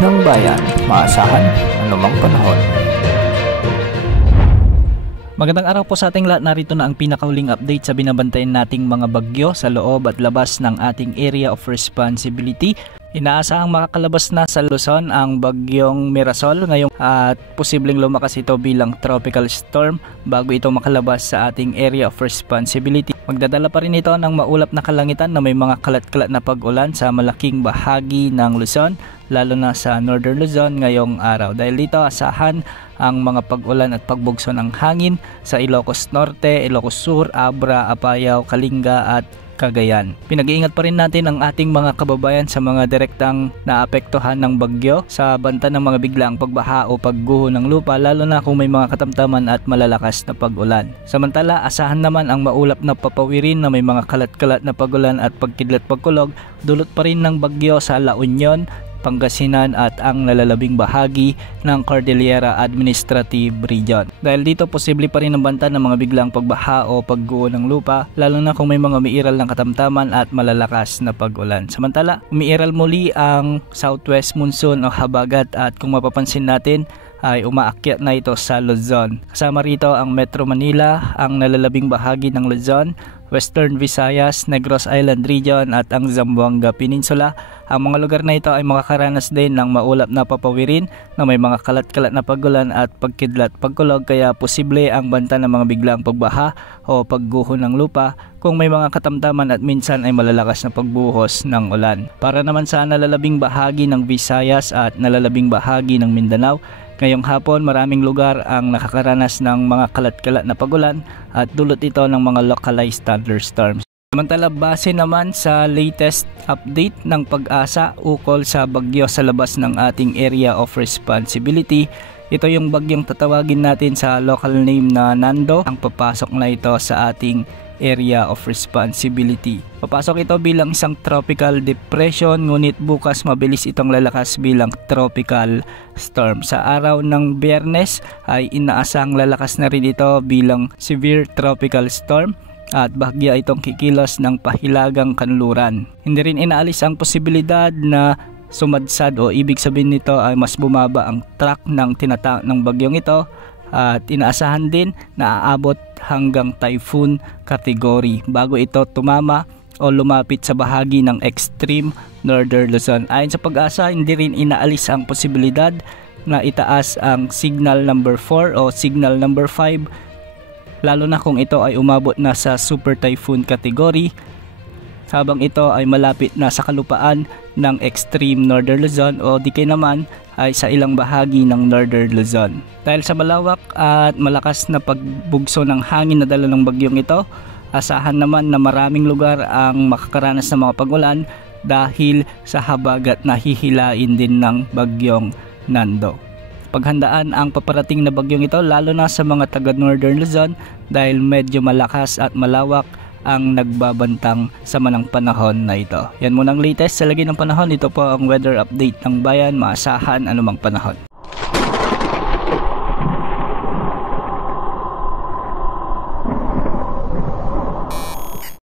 ng bayan, maasahan anumang panahon. Magandang araw po sa ating lahat. Narito na ang pinakahuling update sa binabantayan nating mga bagyo sa loob at labas ng ating area of responsibility. Inaasahang makakalabas na sa Luzon ang bagyong Mirasol ngayong at posibleng lumakas ito bilang tropical storm bago ito makalabas sa ating area of responsibility. Magdadala pa rin ito ng maulap na kalangitan na may mga kalat-kalat na pag-ulan sa malaking bahagi ng Luzon, lalo na sa Northern Luzon ngayong araw. Dahil dito asahan ang mga pag-ulan at pagbugso ng hangin sa Ilocos Norte, Ilocos Sur, Abra, Apayao, Kalinga at Cagayan. Pinag-iingat pa rin natin ang ating mga kababayan sa mga direktang naapektuhan ng bagyo sa banta ng mga biglaang pagbaha o pagguho ng lupa, lalo na kung may mga katamtaman at malalakas na pag-ulan. Samantala, asahan naman ang maulap na papawirin na may mga kalat-kalat na pag-ulan at pagkidlat pagkulog dulot pa rin ng bagyo sa La Union, Pangasinan at ang nalalabing bahagi ng Cordillera Administrative Region. Dahil dito posible pa rin ang banta ng mga biglang pagbaha o pagguho ng lupa, lalo na kung may mga umiiral ng katamtaman at malalakas na pag-ulan. Samantala, umiiral muli ang southwest monsoon o habagat at kung mapapansin natin ay umaakyat na ito sa Luzon. Kasama rito ang Metro Manila, ang nalalabing bahagi ng Luzon, Western Visayas, Negros Island Region at ang Zamboanga Peninsula. Ang mga lugar na ito ay makakaranas din ng maulap na papawirin na may mga kalat-kalat na pagulan at pagkidlat pagkulog, kaya posible ang banta ng mga biglang pagbaha o pagguho ng lupa kung may mga katamtaman at minsan ay malalakas na pagbuhos ng ulan. Para naman sa nalalabing bahagi ng Visayas at nalalabing bahagi ng Mindanao, ngayong hapon maraming lugar ang nakakaranas ng mga kalat-kalat na pagulan at dulot ito ng mga localized thunderstorms. Samantala, base naman sa latest update ng Pag-asa ukol sa bagyo sa labas ng ating area of responsibility, ito yung bagyong tatawagin natin sa local name na Nando. Ang papasok na ito sa ating area of responsibility. Papasok ito bilang isang tropical depression, ngunit bukas mabilis itong lalakas bilang tropical storm. Sa araw ng Biyernes ay inaasang lalakas na rin ito bilang severe tropical storm at bahagya itong kikilos ng pahilagang kanluran. Hindi rin inaalis ang posibilidad na sumadsad o ibig sabihin nito ay mas bumaba ang track ng ng bagyong ito at inaasahan din na aabot hanggang typhoon category bago ito tumama o lumapit sa bahagi ng extreme Northern Luzon. Ayon sa Pag-asa, hindi rin inaalis ang posibilidad na itaas ang signal number 4 o signal number 5, lalo na kung ito ay umabot na sa super typhoon category habang ito ay malapit na sa kalupaan ng extreme Northern Luzon o di kaya naman ay sa ilang bahagi ng Northern Luzon. Dahil sa malawak at malakas na pagbugso ng hangin na dala ng bagyong ito, asahan naman na maraming lugar ang makakaranas ng mga pag-ulan dahil sa habagat na hihilain din ng bagyong Nando. Paghandaan ang paparating na bagyong ito lalo na sa mga taga Northern Luzon dahil medyo malakas at malawak ang nagbabantang sa manang panahon na ito. Yan muna ang latest sa lagi ng panahon. Ito po ang weather update ng bayan, maasahan anumang panahon.